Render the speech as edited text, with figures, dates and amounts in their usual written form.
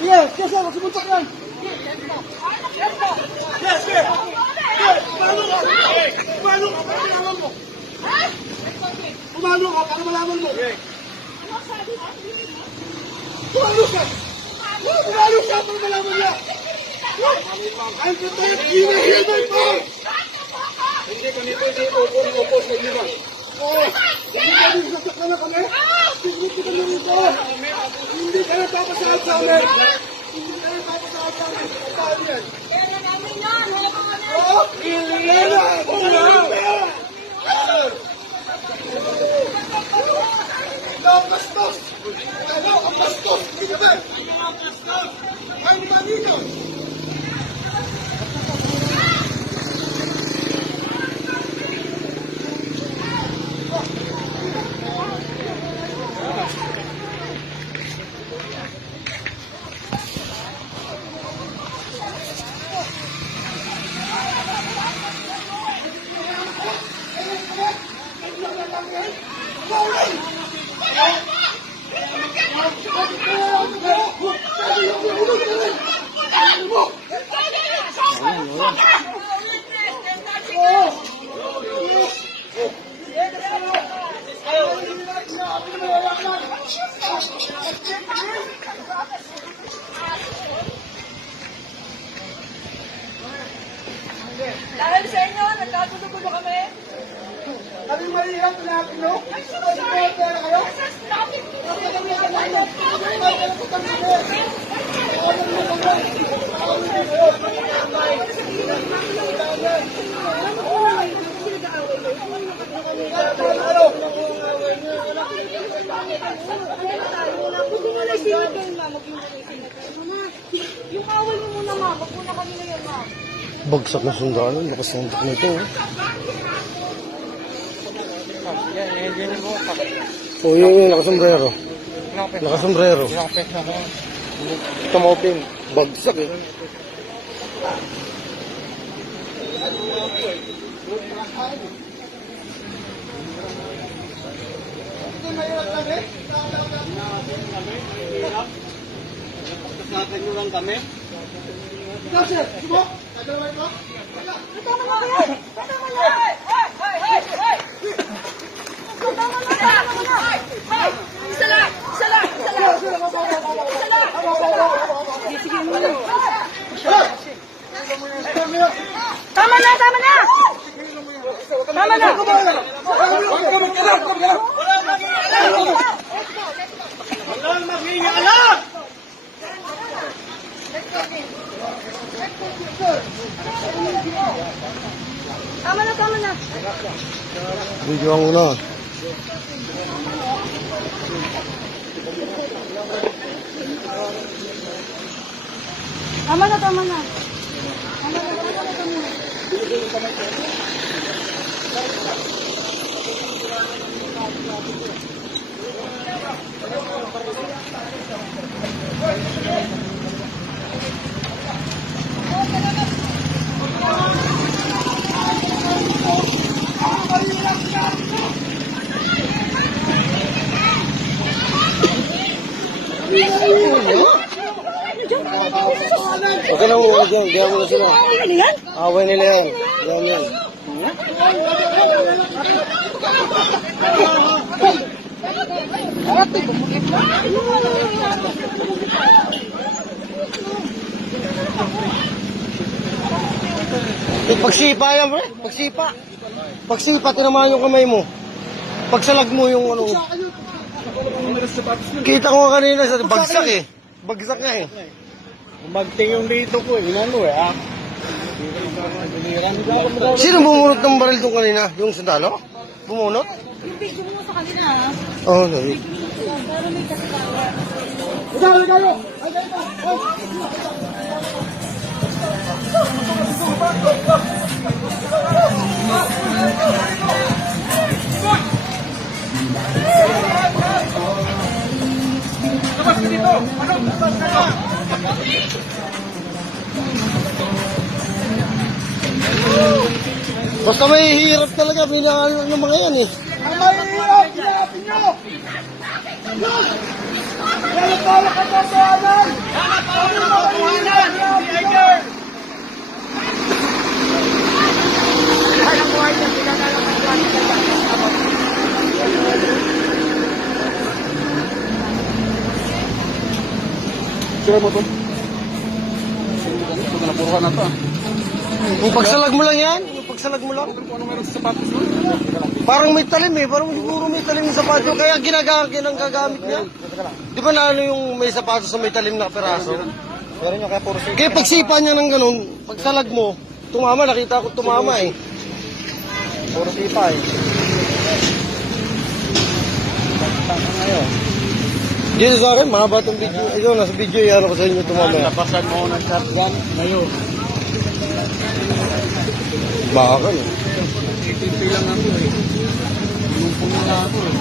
Yes, yes, ako sumuntok yan. Yes, yes. Pumalo ka. Pumalo ka para malaman mo. Pumalo ka para malaman mo. Pumalo ka. Pumalo ka para malaman mo. Ang ganda yung kinahilay mo. Hindi ganito yung opo sa inyo ba? Oo. Hindi ka din sasaktan na kami. Hindi ka din ito. Hindi ka na papasahal sa amin. Hindi ka na papasahal sa amin. Paano yan? Pera namin yan! Oo! Pera! Pera! Ang bastos! Ano? Ang bastos! Hindi ka ba? Ang bastos! Ay, di ba dito? Dahil sa inyo, nagkagulo-gulo kami. Kami mahirap na natin, no? Ay, May pera kayo? Bakit? Yung awal mo muna, ma'am. Wag muna kami ngayon, ma'am. Bagsak na sundalo, lakas ng dak nito. Oh, yung nakasombrero. Nakasombrero. Tumopin. Bagsak eh. Nakakanyuran kami. Ikaw, sir. Subo? Kadalaway ko? Tama na yan! Tama na! Tama na! Isa lang! Isa lang! Isa lang! Isa lang! Sige mo. Tama na! Tama na! Tama na! Walang mag-iingalan! Tama na! Tama na! Video ang una. Tama na! Tama na! Tama na! Tama na! Huwag ka nang uwag yan. Diyan mo na sila. Away nila yan. Diyan yan. Pagsipa yan, bro. Pagsipa. Pagsipa, tinamaan yung kamay mo. Pagsalag mo yung ano. Kita ko nga kanina, bagsak eh. Bagsak nga eh. Magting yung dito ko eh. Inano eh ah. Sino bumunot ng baril doon kanina? Yung sundalo? Bumunot? Yung video mo sa kanila, ha? Oo, sorry. Pero may kasalawa. Basta may hirap talaga, pinakaano ng mga yan eh. Ang mahihirap, hinapin nyo! Yun! Yan ang bawal katotohanan! Yan ang bawal katotohanan! Tiger! Sira mo to? Ito na puruhan na to ah. Yung pagsalag mo lang yan, yung pagsalag mo lang. Ano meron sa sapatos mo? Parang may talim eh, parang siguro may talim yung sapato, kaya gagamit niya. Di ba na ano yung may sapatos na may talim na peraso? Meron nyo kaya puro safe. Kaya pagsipa niya ng ganun, pagsalag mo, tumama, nakita ko tumama eh. Puro sipa eh. Tama ngayon. Dito sa akin, mahaba itong video. Ito, nasa video, yan ako sa inyo tumama. Lapasan mo ng shotgun ngayon. Baka eh. Itinti lang ako eh. Inumpong na ako eh.